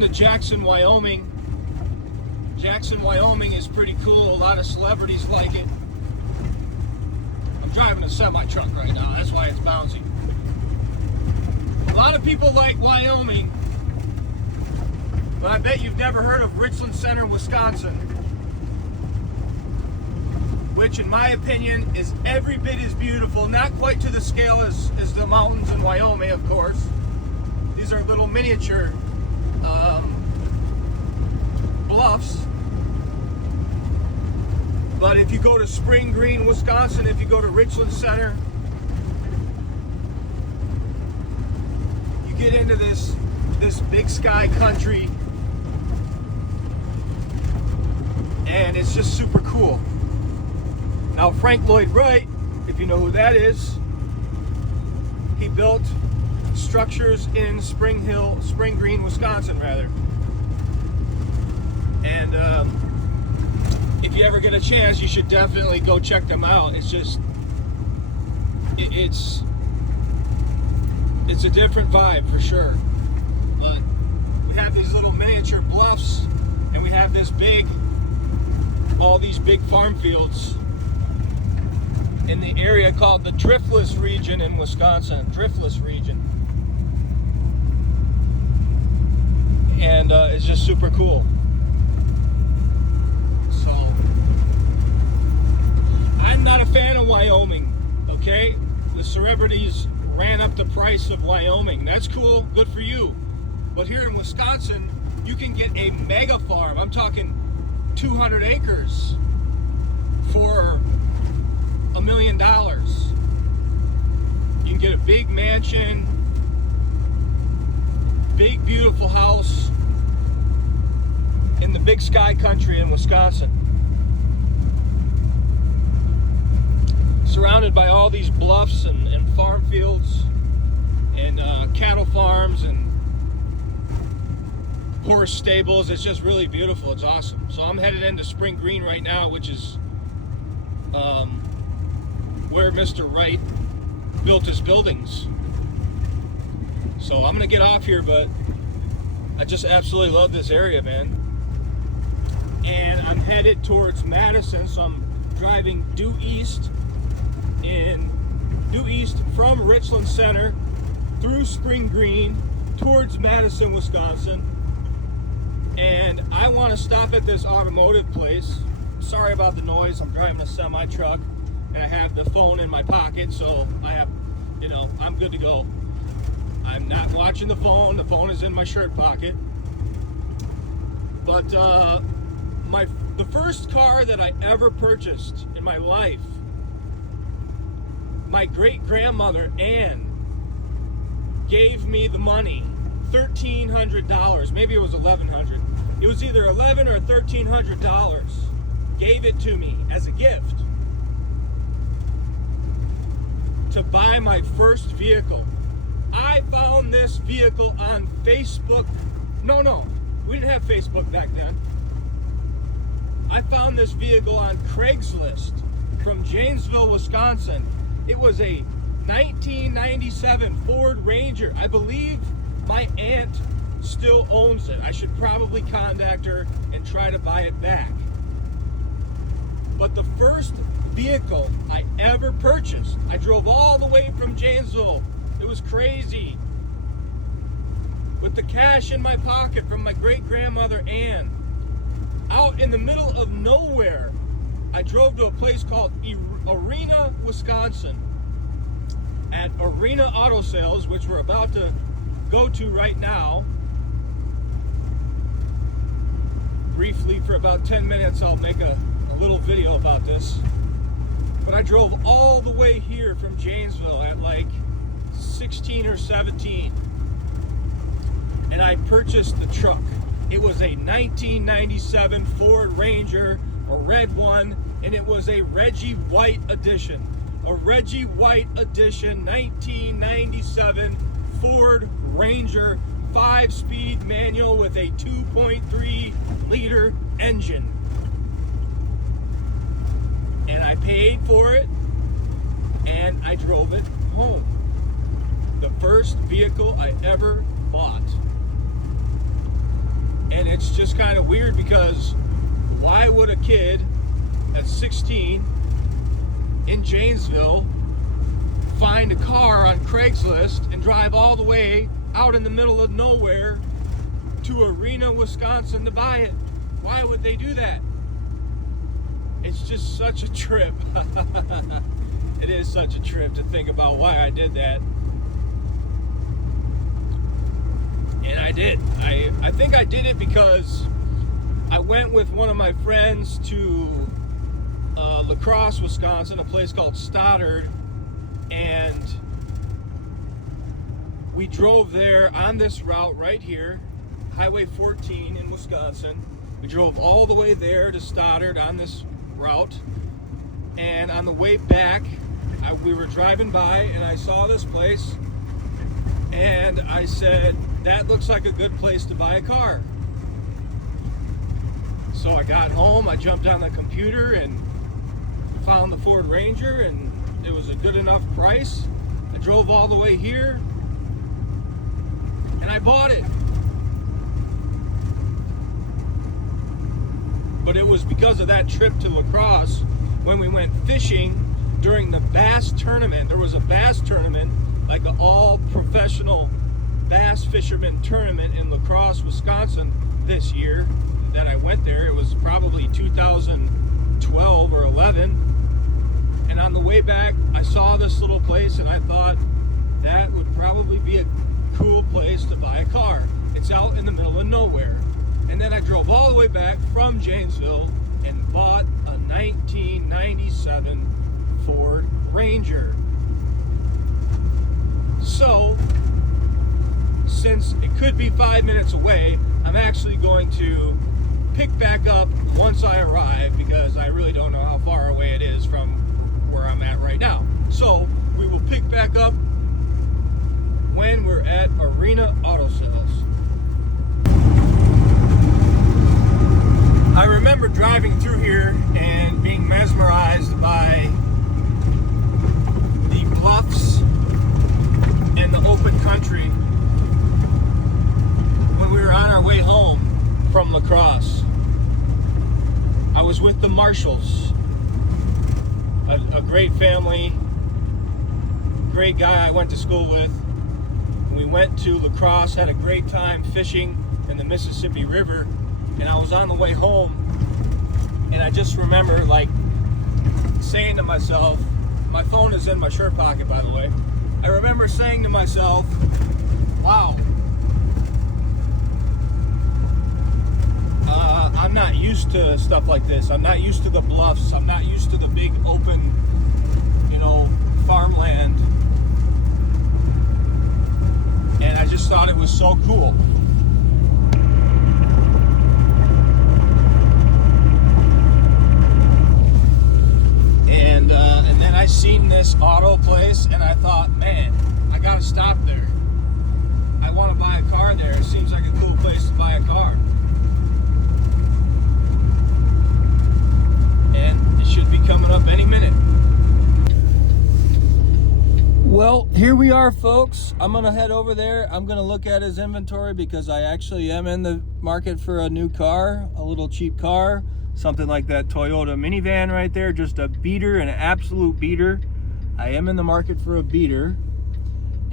been to Jackson, Wyoming. Jackson, Wyoming is pretty cool. A lot of celebrities like it. I'm driving a semi-truck right now. That's why it's bouncy. A lot of people like Wyoming, but I bet you've never heard of Richland Center, Wisconsin, which in my opinion is every bit as beautiful. Not quite to the scale as the mountains in Wyoming, of course. These are little miniature bluffs. But if you go to Spring Green, Wisconsin, if you go to Richland Center, you get into this big sky country, and it's just super cool. Now, Frank Lloyd Wright, if you know who that is, he built structures in Spring Green, Wisconsin, rather. And if you ever get a chance, you should definitely go check them out. It's just, it's a different vibe for sure. But we have these little miniature bluffs, and we have all these big farm fields in the area called the Driftless region in Wisconsin. Driftless region. And it's just super cool. So, I'm not a fan of Wyoming, okay? The celebrities ran up the price of Wyoming. That's cool, good for you. But here in Wisconsin, you can get a mega farm. I'm talking 200 acres for $1 million. You can get a big mansion, big beautiful house in the big sky country in Wisconsin, surrounded by all these bluffs and farm fields and cattle farms and horse stables. It's just really beautiful. It's awesome. So I'm headed into Spring Green right now, which is where Mr. Wright built his buildings. So I'm gonna get off here, but I just absolutely love this area, man. And I'm headed towards Madison, so I'm driving due east from Richland Center through Spring Green towards Madison, Wisconsin. And I want to stop at this automotive place. Sorry about the noise. I'm driving a semi-truck and I have the phone in my pocket, so I have, I'm good to go. I'm not watching the phone. The phone is in my shirt pocket. But the first car that I ever purchased in my life, my great-grandmother, Ann, gave me the money, $1,300. Maybe it was $1,100. It was either $1,100 or $1,300. Gave it to me as a gift to buy my first vehicle. I found this vehicle on Facebook. No, we didn't have Facebook back then. I found this vehicle on Craigslist from Janesville, Wisconsin. It was a 1997 Ford Ranger. I believe my aunt still owns it. I should probably contact her and try to buy it back. But the first vehicle I ever purchased, I drove all the way from Janesville. It was crazy. With the cash in my pocket from my great-grandmother Ann. Out in the middle of nowhere, I drove to a place called Arena, Wisconsin, at Arena Auto Sales, which we're about to go to right now. Briefly, for about 10 minutes, I'll make a little video about this. But I drove all the way here from Janesville at like 16 or 17, and I purchased the truck. It was a 1997 Ford Ranger, a red one, and it was a Reggie White edition. A Reggie White edition 1997 Ford Ranger 5-speed manual with a 2.3 liter engine. And I paid for it, and I drove it home. The first vehicle I ever bought. And it's just kind of weird because why would a kid at 16 in Janesville find a car on Craigslist and drive all the way out in the middle of nowhere to Arena, Wisconsin to buy it? Why would they do that? It's just such a trip. It is such a trip to think about why I did that. And I did. I think I did it because I went with one of my friends to La Crosse, Wisconsin, a place called Stoddard, and we drove there on this route right here, Highway 14 in Wisconsin. We drove all the way there to Stoddard on this route, and on the way back, we were driving by and I saw this place, and I said, that looks like a good place to buy a car. So I got home, I jumped on the computer and found the Ford Ranger, and it was a good enough price. I drove all the way here and I bought it. But it was because of that trip to La Crosse when we went fishing during the bass tournament. There was a bass tournament, like an all professional bass fisherman tournament in La Crosse, Wisconsin this year that I went there. It was probably 2012 or 11. And on the way back, I saw this little place and I thought that would probably be a cool place to buy a car. It's out in the middle of nowhere. And then I drove all the way back from Janesville and bought a 1997 Ford Ranger. So, since it could be 5 minutes away, I'm actually going to pick back up once I arrive because I really don't know how far away it is from where I'm at right now. So, we will pick back up when we're at Arena Auto Sales. I remember driving through here and being mesmerized by the bluffs and the open country when we were on our way home from La Crosse. I was with the Marshalls, a great family, great guy I went to school with. We went to La Crosse, had a great time fishing in the Mississippi River, and I was on the way home, and I just remember like saying to myself, my phone is in my shirt pocket, by the way. I remember saying to myself, wow, I'm not used to stuff like this. I'm not used to the bluffs. I'm not used to the big open, farmland. And I just thought it was so cool. And then I seen this auto place and I thought, man, I gotta stop there. I want to buy a car there. It seems like a cool place to buy a car. And it should be coming up any minute. Well, here we are, folks. I'm gonna head over there. I'm gonna look at his inventory because I actually am in the market for a new car, a little cheap car, something like that Toyota minivan right there, just a beater, an absolute beater. I am in the market for a beater,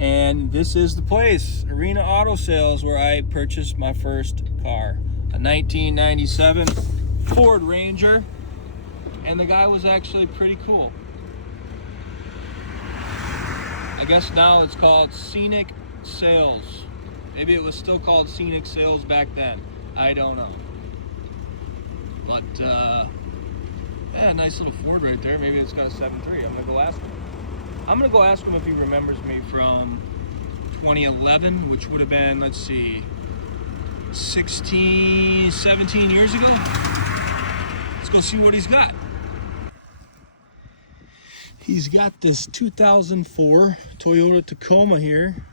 and this is the place, Arena Auto Sales, where I purchased my first car, a 1997 Ford Ranger, and the guy was actually pretty cool. I guess now it's called Scenic Sales. Maybe it was still called Scenic Sales back then. I don't know. But, yeah, nice little Ford right there. Maybe it's got a 7.3. I'm gonna go ask him. I'm gonna go ask him if he remembers me from 2011, which would have been, let's see, 16, 17 years ago. Let's go see what he's got. He's got this 2004 Toyota Tacoma here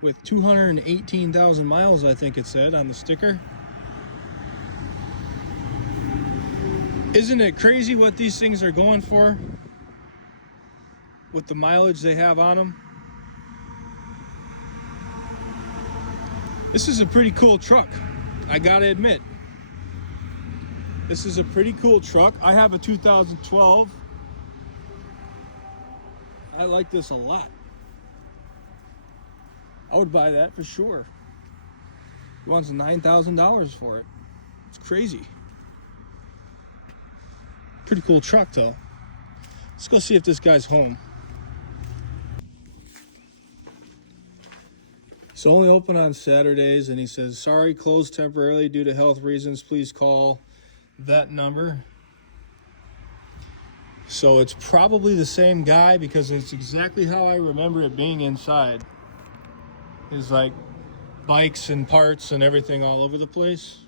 with 218,000 miles, I think it said on the sticker. Isn't it crazy what these things are going for with the mileage they have on them? This is a pretty cool truck. I gotta admit, this is a pretty cool truck. I have a 2012. I like this a lot. I would buy that for sure. He wants $9,000 for it. It's crazy. Pretty cool truck though. Let's go see if this guy's home. It's only open on Saturdays, and he says, sorry, closed temporarily due to health reasons. Please call that number. So it's probably the same guy, because it's exactly how I remember it being inside. It's like bikes and parts and everything all over the place.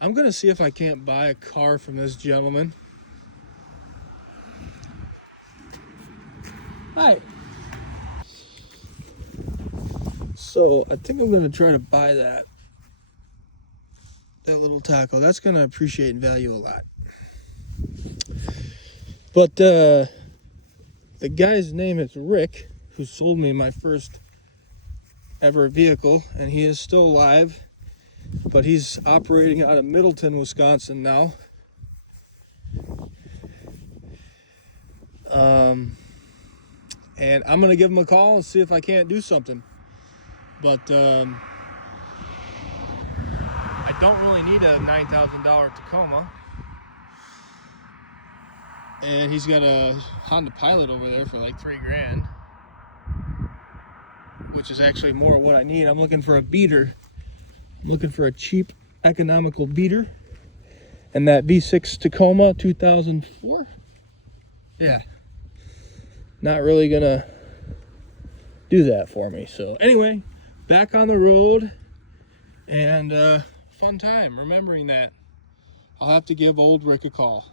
I'm gonna see if I can't buy a car from this gentleman. Hi. So I think I'm gonna try to buy that little taco. That's gonna appreciate in value a lot. But the guy's name is Rick, who sold me my first ever vehicle, and he is still alive, but he's operating out of Middleton, Wisconsin now. And I'm gonna give him a call and see if I can't do something. But I don't really need a $9,000 Tacoma. And he's got a Honda Pilot over there for like $3,000, which is actually more what I need. I'm looking for a beater. I'm looking for a cheap, economical beater. And that V6 Tacoma 2004? Yeah. Not really gonna do that for me. So anyway, back on the road, and fun time remembering that. I'll have to give old Rick a call.